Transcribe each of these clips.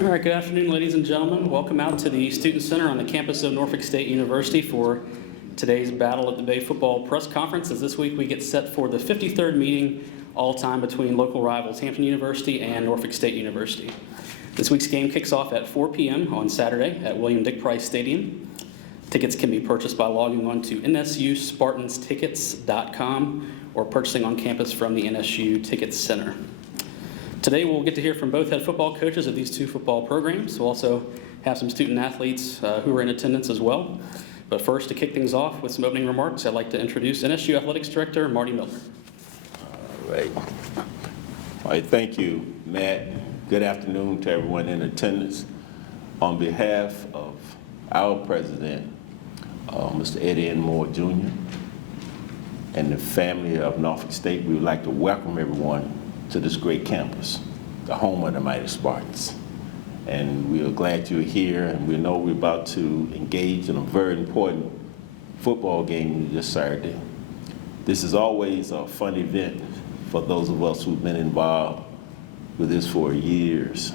All right, good afternoon, ladies and gentlemen. Welcome out to the Student Center on the campus of Norfolk State University for today's Battle of the Bay football press conference, as this week we get set for the 53rd meeting all-time between local rivals Hampton University and Norfolk State University. This week's game kicks off at 4 p.m. on Saturday at William Dick Price Stadium. Tickets can be purchased by logging on to nsuspartanstickets.com or purchasing on campus from the NSU Tickets Center. Today we'll get to hear from both head football coaches of these two football programs. We'll also have some student athletes who are in attendance as well. But first, to kick things off with some opening remarks, I'd like to introduce NSU Athletics Director Marty Miller. All right, thank you, Matt. Good afternoon to everyone in attendance. On behalf of our president, Mr. Eddie N. Moore Jr., and the family of Norfolk State, we would like to welcome everyone to this great campus, the home of the Mighty Spartans. And we are glad you're here, and we know we're about to engage in a very important football game this Saturday. This is always a fun event for those of us who've been involved with this for years.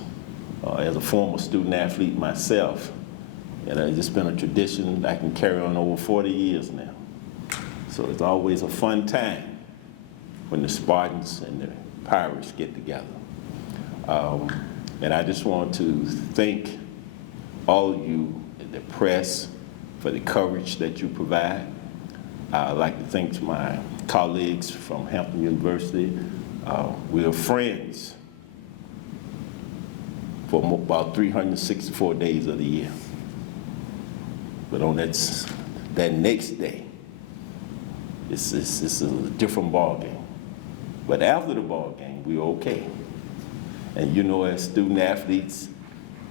As a former student athlete myself, and it's just been a tradition I can carry on over 40 years now. So it's always a fun time when the Spartans and the Pirates get together. And I just want to thank all of you, the press, for the coverage that you provide. I'd like to thank my colleagues from Hampton University. We are friends for about 364 days of the year. But on that next day, it's a different ball game. But after the ball game, we're okay. And you know, as student athletes,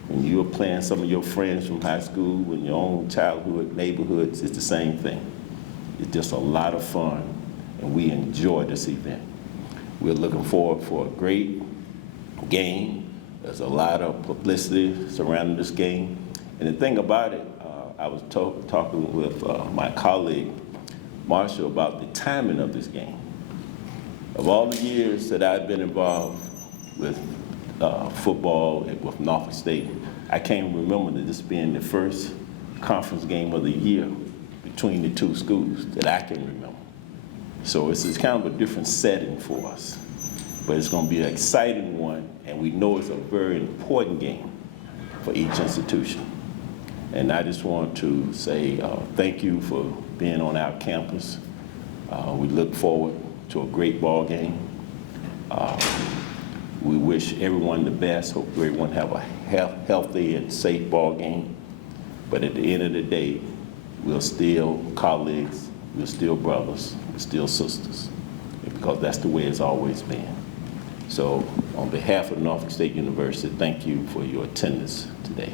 when you're playing some of your friends from high school, in your own childhood neighborhoods, it's the same thing. It's just a lot of fun, and we enjoy this event. We're looking forward for a great game. There's a lot of publicity surrounding this game. And the thing about it, I was talking with my colleague, Marshall, about the timing of this game. Of all the years that I've been involved with football with Norfolk State, I can't remember this being the first conference game of the year between the two schools that I can remember. So it's kind of a different setting for us. But it's going to be an exciting one, and we know it's a very important game for each institution. And I just want to say thank you for being on our campus. We look forward to a great ball game. We wish everyone the best. Hope everyone have a healthy and safe ball game. But at the end of the day, we're still colleagues, we're still brothers, we're still sisters, because that's the way it's always been. So on behalf of Norfolk State University, thank you for your attendance today.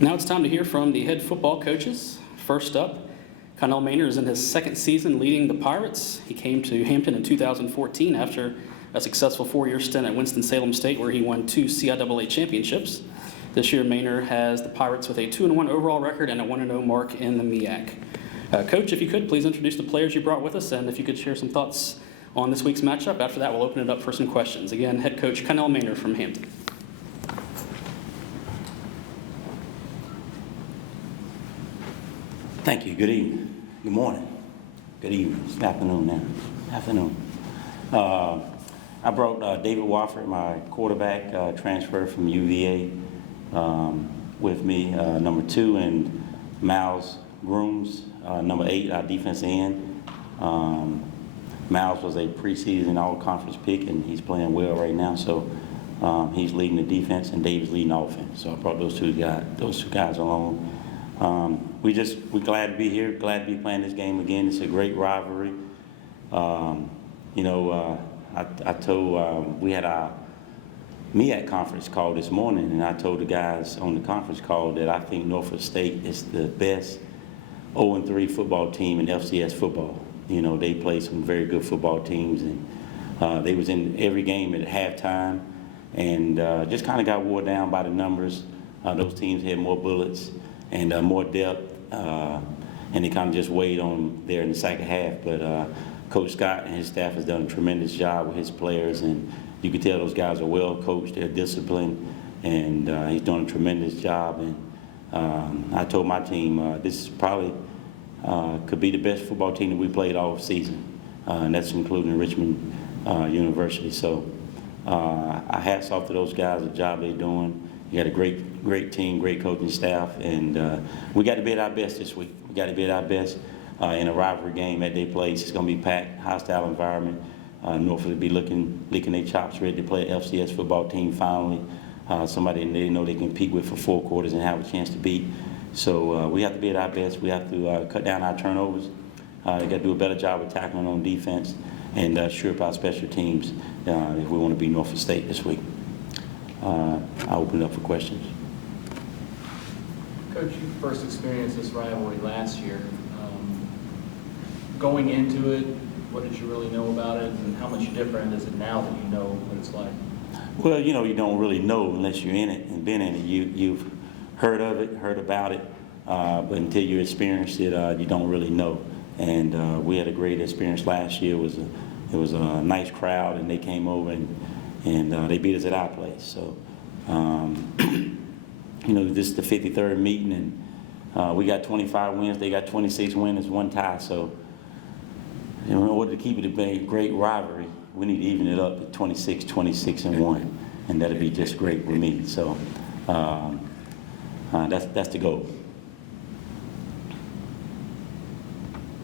Now it's time to hear from the head football coaches. First up, Connell Maynor is in his second season leading the Pirates. He came to Hampton in 2014 after a successful 4-year stint at Winston-Salem State, where he won 2 CIAA championships. This year, Maynor has the Pirates with a 2-1 overall record and a 1-0 mark in the MEAC. Coach, if you could, please introduce the players you brought with us, and if you could share some thoughts on this week's matchup. After that, we'll open it up for some questions. Again, head coach Connell Maynor from Hampton. Thank you. Good evening. Good morning. Good evening. It's afternoon now. Afternoon. I brought David Wofford, my quarterback, transfer from UVA, with me, number 2, and Miles Grooms, number 8, our defensive end. Miles was a preseason all-conference pick, and he's playing well right now. So he's leading the defense, and David's leading the offense. So I brought those two guys along. We're glad to be here, glad to be playing this game again. It's a great rivalry. I told, we had our MEAC conference call this morning, and I told the guys on the conference call that I think Norfolk State is the best 0-3 football team in FCS football. You know, they play some very good football teams, and they was in every game at halftime, and just kind of got wore down by the numbers. Those teams had more bullets and more depth. and they kind of just weighed on them there in the second half. But Coach Scott and his staff has done a tremendous job with his players, and you can tell those guys are well coached, they're disciplined, and he's doing a tremendous job. And I told my team this is probably could be the best football team that we played all season, and that's including Richmond University. So I hats off to those guys, the job they're doing. You got a great team, great coaching staff, and we got to be at our best this week. We got to be at our best in a rivalry game at their place. It's going to be packed, hostile environment. Norfolk will be licking their chops, ready to play an FCS football team finally. Somebody they know they can compete with for 4 quarters and have a chance to beat. So we have to be at our best. We have to cut down our turnovers. They got to do a better job of tackling on defense and sure up our special teams if we want to beat Norfolk State this week. I'll open it up for questions. Coach, you first experienced this rivalry last year. Going into it, what did you really know about it, and how much different is it now that you know what it's like? Well, you know, you don't really know unless you're in it and been in it. You've heard of it, heard about it, but until you experience it, you don't really know. And we had a great experience last year. It was a nice crowd, and they came over and they beat us at our place. So, you know, this is the 53rd meeting, and we got 25 wins. They got 26 wins, 1 tie. So, in order to keep it a great rivalry, we need to even it up to 26-1, and that'll be just great with me. So, that's the goal.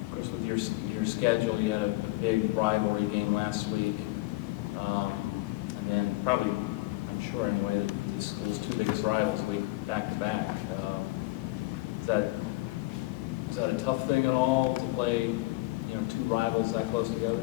Of course, with your schedule, you had a big rivalry game last week, and then probably, I'm sure anyway, that the school's 2 biggest rivals week back to back. Is that a tough thing at all to play, you know, 2 rivals that close together?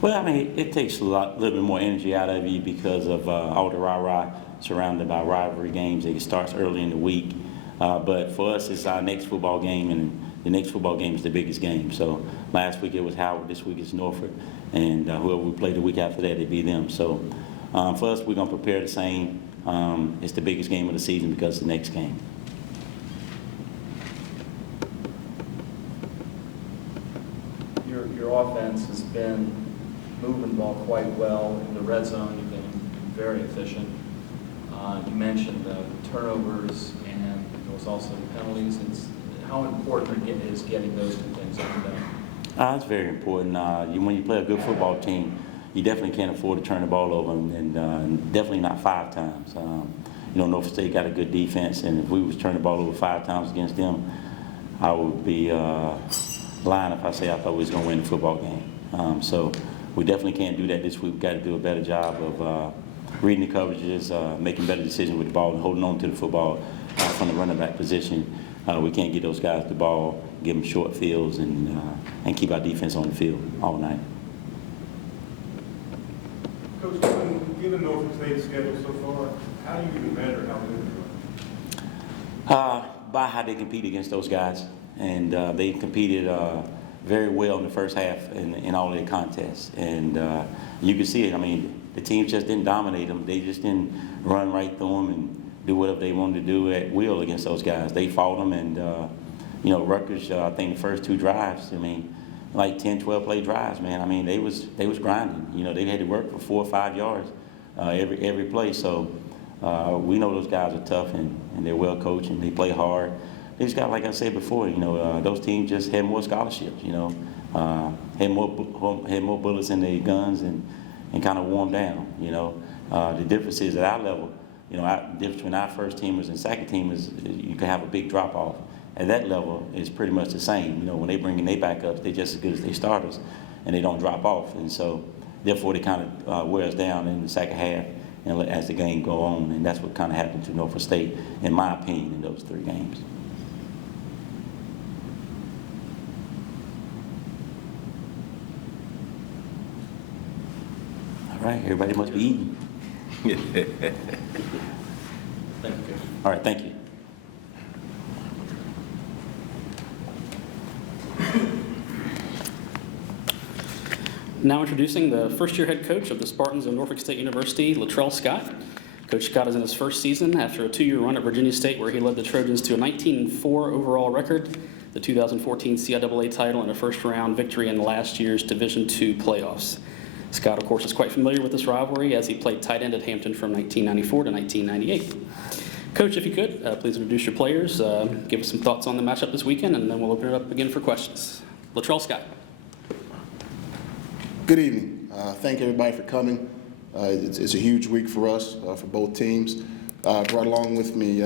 Well, I mean, it takes a little bit more energy out of you because of all the rah-rah surrounded by rivalry games. It starts early in the week. But for us, it's our next football game, and the next football game is the biggest game. So last week it was Howard, this week it's Norfolk, and whoever we play the week after that, it'd be them. So for us, we're going to prepare the same. It's the biggest game of the season because it's the next game. Your offense has been moving the ball quite well in the red zone. You've been very efficient. You mentioned the turnovers, and there was also the penalties. How important is getting those 2 things done? It's very important. When you play a good football team, you definitely can't afford to turn the ball over, and definitely not 5 times. You know, Norfolk State got a good defense, and if we was turning the ball over 5 times against them, I would be lying if I say I thought we was going to win the football game. So we definitely can't do that this week. We've got to do a better job of reading the coverages, making better decisions with the ball, and holding on to the football from the running back position. We can't get those guys the ball, give them short fields, and keep our defense on the field all night. Coach, given Norfolk State's schedule so far, how do you even measure how good they are? By how they compete against those guys. And they competed very well in the first half in all their contests. And you can see it. I mean, the teams just didn't dominate them. They just didn't run right through them and do whatever they wanted to do at will against those guys. They fought them, and, you know, Rutgers, I think the first 2 drives, I mean, like 10, 12 play drives, man. I mean, they was grinding. You know, they had to work for 4 or 5 yards every play. So we know those guys are tough, and they're well coached, and they play hard. They just got, like I said before, you know, those teams just had more scholarships, you know, had more bullets in their guns and kind of warmed down, you know. The difference is at our level, you know, the difference between our first teamers and second teamers, you can have a big drop off. At that level, it's pretty much the same. You know, when they bring in their backups, they're just as good as their starters, and they don't drop off. And so, therefore, they kind of wear us down in the second half and as the game go on. And that's what kind of happened to Norfolk State, in my opinion, in those 3 games. All right, everybody must be eating. Thank you, Coach. All right, thank you. Now introducing the first-year head coach of the Spartans of Norfolk State University, Latrell Scott. Coach Scott is in his first season after a 2-year run at Virginia State where he led the Trojans to a 19-4 overall record, the 2014 CIAA title, and a first-round victory in last year's Division II playoffs. Scott, of course, is quite familiar with this rivalry as he played tight end at Hampton from 1994 to 1998. Coach, if you could, please introduce your players, give us some thoughts on the matchup this weekend, and then we'll open it up again for questions. Latrell Scott. Good evening. Thank everybody for coming. It's a huge week for us, for both teams. Brought along with me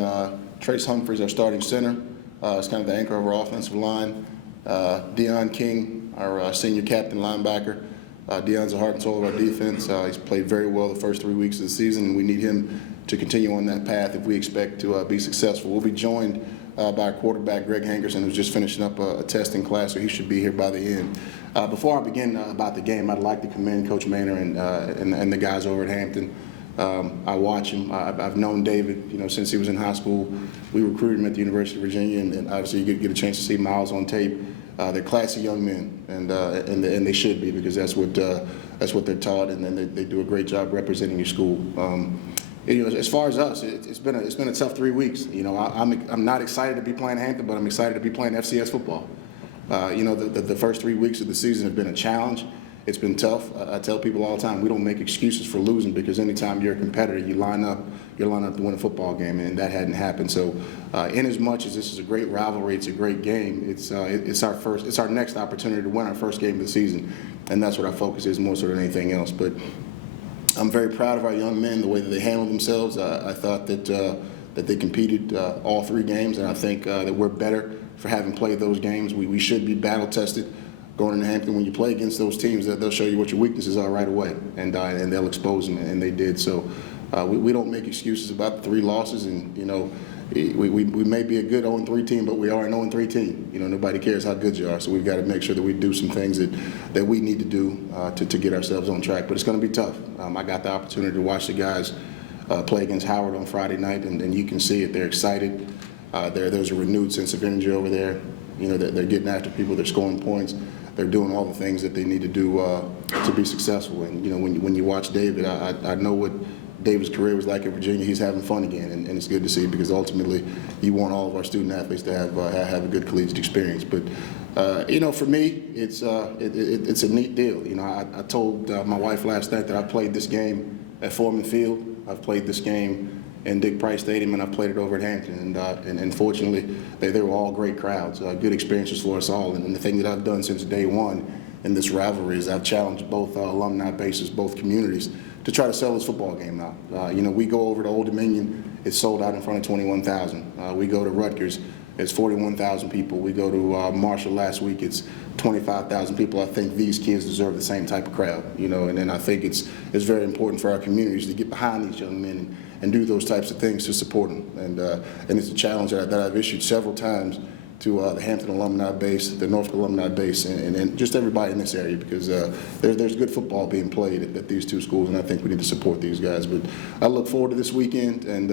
Trace Humphreys, our starting center. It's kind of the anchor of our offensive line. Deion King, our senior captain linebacker. Deion's the heart and soul of our defense. He's played very well the first 3 weeks of the season, and we need him to continue on that path if we expect to be successful. We'll be joined by our quarterback, Greg Hankerson, who's just finishing up a testing class, so he should be here by the end. Before I begin about the game, I'd like to commend Coach Maynor and the guys over at Hampton. I watch him. I've known David, since he was in high school. We recruited him at the University of Virginia, and obviously you get a chance to see Miles on tape. They're classy young men, and they should be, because that's what they're taught, and then they do a great job representing your school. As far as us, it's been a tough 3 weeks. I'm not excited to be playing Hampton, but I'm excited to be playing FCS football. The first 3 weeks of the season have been a challenge. It's been tough. I tell people all the time, we don't make excuses for losing, because anytime you're a competitor, you line up to win a football game, and that hadn't happened. So, in as much as this is a great rivalry, it's a great game. It's our next opportunity to win our first game of the season, and that's what our focus is more so than anything else. But I'm very proud of our young men, the way that they handled themselves. I thought that they competed all 3 games, and I think that we're better for having played those games. We should be battle tested going into Hampton. When you play against those teams, they'll show you what your weaknesses are right away, and they'll expose them, and they did. So we don't make excuses about the 3 losses, and we may be a good 0-3 team, but we are an 0-3 team. Nobody cares how good you are, so we've got to make sure that we do some things that we need to do to get ourselves on track. But it's going to be tough. I got the opportunity to watch the guys play against Howard on Friday night, and you can see it. They're excited. There's a renewed sense of energy over there. They're getting after people. They're scoring points. They're doing all the things that they need to do to be successful. And when you watch David, I know what David's career was like in Virginia. He's having fun again, and it's good to see, because ultimately you want all of our student athletes to have a good collegiate experience. But for me, it's a neat deal. I told my wife last night that I played this game at Foreman Field. I've played this game in Dick Price Stadium, and I played it over at Hampton. And fortunately, they were all great crowds, good experiences for us all. And the thing that I've done since day one in this rivalry is I've challenged both alumni bases, both communities, to try to sell this football game out. We go over to Old Dominion, it's sold out in front of 21,000. We go to Rutgers, it's 41,000 people. We go to Marshall last week, it's 25,000 people. I think these kids deserve the same type of crowd, and I think it's very important for our communities to get behind these young men and do those types of things to support them. And it's a challenge that I've issued several times to the Hampton alumni base, the Norfolk alumni base, and just everybody in this area, because there's good football being played at these 2 schools, and I think we need to support these guys. But I look forward to this weekend, and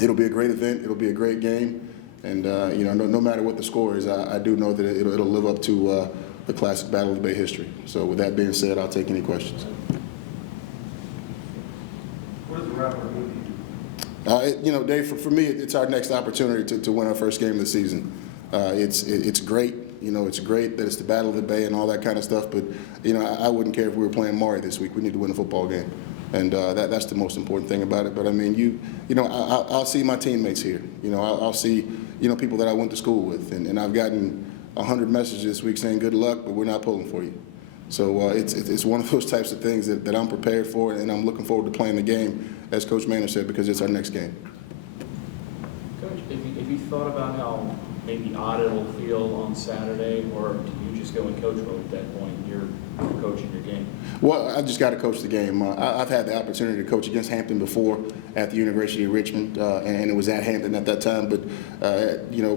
it'll be a great event. It'll be a great game. And, no matter what the score is, I do know that it'll live up to the classic Battle of the Bay history. So with that being said, I'll take any questions. What does the rivalry mean to you? Dave, for me, it's our next opportunity to win our first game of the season. It's great. It's great that it's the Battle of the Bay and all that kind of stuff, but, I wouldn't care if we were playing Maury this week. We need to win a football game. And that's the most important thing about it. But, I mean, I'll see my teammates here. I'll see, people that I went to school with. And I've gotten 100 messages this week saying good luck, but we're not pulling for you. So it's one of those types of things that I'm prepared for, and I'm looking forward to playing the game, as Coach Maynor said, because it's our next game. Coach, have you thought about how maybe odd it'll feel on Saturday, or do you just go in coach mode at that point? You're coaching your game. Well, I just got to coach the game. I've had the opportunity to coach against Hampton before at the University of Richmond, and it was at Hampton at that time. But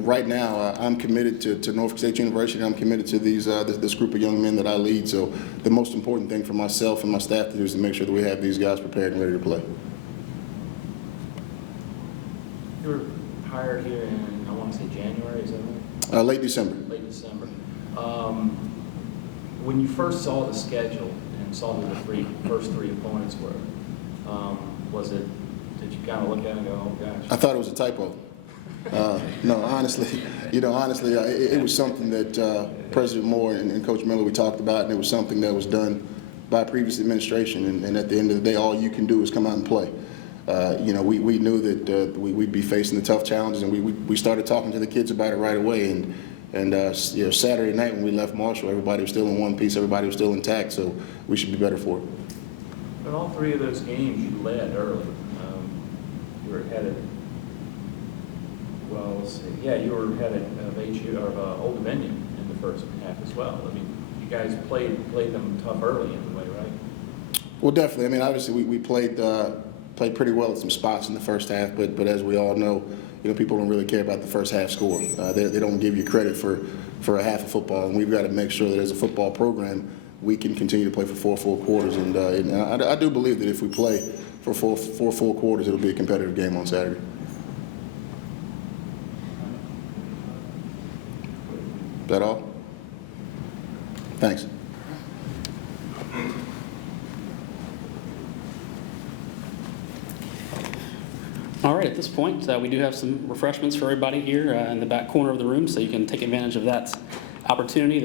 right now I'm committed to Norfolk State University. I'm committed to this group of young men that I lead. So the most important thing for myself and my staff to do is to make sure that we have these guys prepared and ready to play. You were hired here in, I want to say January, is that right? Late December. Late December. When you first saw the schedule and saw who the first three opponents were, did you kind of look at it and go, oh gosh? I thought it was a typo. No, honestly, it was something that President Moore and Coach Miller, we talked about, and it was something that was done by previous administration, and at the end of the day, all you can do is come out and play. We knew that we'd be facing the tough challenges, and we started talking to the kids about it right away, and Saturday night when we left Marshall, everybody was still in one piece, everybody was still intact, so we should be better for it. In all three of those games, you led early. You were headed, well, let's see, yeah, you were headed of Old Dominion in the first half as well. I mean, you guys played them tough early anyway, right? Well, definitely. I mean, obviously, we played pretty well at some spots in the first half, but as we all know, people don't really care about the first half score. They don't give you credit for a half of football, and we've got to make sure that as a football program, we can continue to play for 4 full quarters. And I do believe that if we play for four full quarters, it'll be a competitive game on Saturday. Is that all? Thanks. All right, at this point, we do have some refreshments for everybody here in the back corner of the room, so you can take advantage of that opportunity.